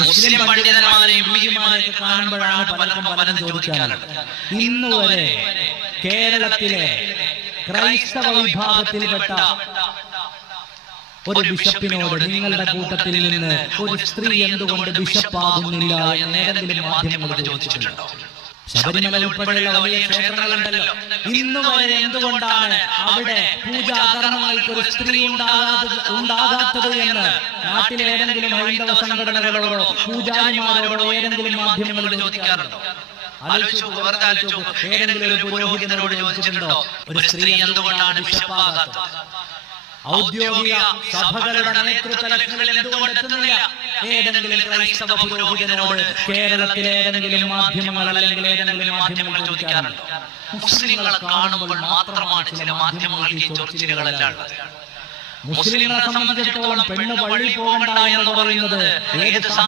മുസ്ലിം പണ്ഡിതന്മാരെയും ബീവിമാരെയൊക്കെ കാണുമ്പോഴാണ് പലർക്കും പലരും ചോദിക്കാറുള്ളത്. ഇന്നുവരെ കേരളത്തിലെ ക്രൈസ്തവ വിഭാഗത്തിൽപ്പെട്ട ഒരു ബിഷപ്പിനോട് നിങ്ങളുടെ കൂട്ടത്തിൽ നിന്ന് ഒരു സ്ത്രീ എന്തുകൊണ്ട് ബിഷപ്പാകുന്നില്ല എന്ന് ഏതെങ്കിലും മാധ്യമങ്ങൾ ചോദിച്ചിട്ടുണ്ടോ? ശബരിമല ഉൾപ്പെടെയുള്ള വലിയ ക്ഷേത്രങ്ങളുണ്ടല്ലോ, ഇന്നുവരെ എന്തുകൊണ്ടാണ് അവിടെ പൂജാകർമ്മങ്ങൾക്ക് ഒരു സ്ത്രീ ഉണ്ടാകാത്തത് എന്ന് നാട്ടിലെ ഏതെങ്കിലും ഹൈന്ദവ സംഘടനകളോടോ പൂജാരിമാരോടോ ഏതെങ്കിലും മാധ്യമങ്ങൾ ചോദിക്കാറുണ്ടോ? ഏതെങ്കിലും ഒരു പുരോഹിതനോട് ചോദിച്ചിട്ടുണ്ടോ ഒരു സ്ത്രീ എന്തുകൊണ്ടാണ് ബിഷപ്പാകാത്തത്? ഔദ്യോഗിക സഭകളുടെ നേതൃത്വങ്ങളിൽ എന്തുകൊണ്ട് എത്തുന്നില്ല? ഏതെങ്കിലും ക്രൈസ്തവ പുരോഹിതനോട് കേരളത്തിലെ ഏതെങ്കിലും മാധ്യമങ്ങൾ അല്ലെങ്കിൽ ഏതെങ്കിലും മാധ്യമങ്ങൾ ചോദിക്കാറുണ്ടോ? മുസ്ലിങ്ങളെ കാണുമ്പോൾ മാത്രമാണ് ചില മാധ്യമങ്ങൾക്ക് ഈ ചൊറിച്ചിലുകളെല്ലാം ഉള്ളത്. മുസ്ലിങ്ങളെ സംബന്ധിച്ചിടത്തോളം പെണ്ണ് പള്ളി പോകണ്ട എന്ന് പറയുന്നത് ഏത്